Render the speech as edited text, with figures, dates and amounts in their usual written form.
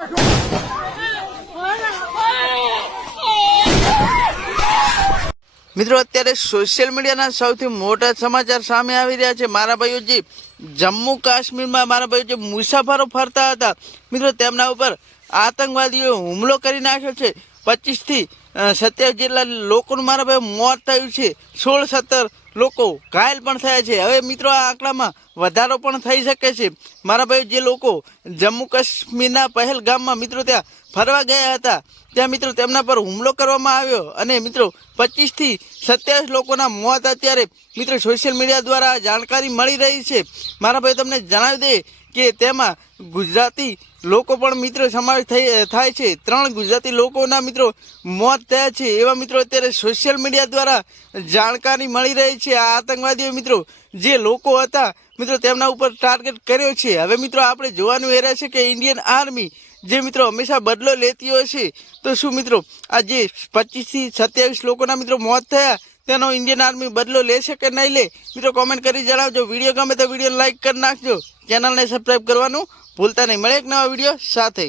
મિત્રો અત્યારે સોશિયલ મીડિયાના સૌથી મોટા સમાચાર સામે આવી રહ્યા છે। મારા ભાઈઓ જે જમ્મુ કાશ્મીરમાં મારા ભાઈઓ જે મુસાફરો ફરતા હતા મિત્રો તેમના ઉપર આતંકવાદીઓએ હુમલો કરી નાખ્યો છે। 25 થી 27 જેટલા લોકોનું મારા ભાઈ મોત થયું છે। 16-17 લોકો ઘાયલ પણ થયા છે। હવે મિત્રો આ આંકડામાં વધારો પણ થઈ શકે છે। મારા ભાઈ જે લોકો જમ્મુ કાશ્મીરના પહેલગામમાં મિત્રો ત્યાં ફરવા ગયા હતા ત્યાં મિત્રો તેમના પર હુમલો કરવામાં આવ્યો અને મિત્રો 25 થી 27 લોકોના મોત અત્યારે મિત્રો સોશિયલ મીડિયા દ્વારા જાણકારી મળી રહી છે। મારા ભાઈ તમને જણાવી દે કે તેમાં ગુજરાતી લોકો પણ મિત્રો સમાવેશ થાય છે। 3 ગુજરાતી લોકોના મિત્રો મોત થયા છે એવા મિત્રો અત્યારે સોશિયલ મીડિયા દ્વારા જાણકારી મળી રહી છે। આ આતંકવાદીઓ મિત્રો જે લોકો હતા મિત્રો તેમના ઉપર ટાર્ગેટ કર્યો છે। હવે મિત્રો આપણે જોવાનું એ રહેશે કે ઇન્ડિયન આર્મી જે મિત્રો હંમેશા બદલો લેતી હોય છે તો શું મિત્રો આ જે 25 થી 27 લોકોના મિત્રો મોત થયા તેનો ઇન્ડિયન આર્મી બદલો લેશે કે નહીં લે મિત્રો કોમેન્ટ કરી જણાવજો। વિડીયો ગમે તો વિડીયો લાઈક કરી નાખજો, ચેનલને સબસ્ક્રાઈબ કરવાનું ભૂલતા નહીં। મળે એક નવા વિડીયો સાથે।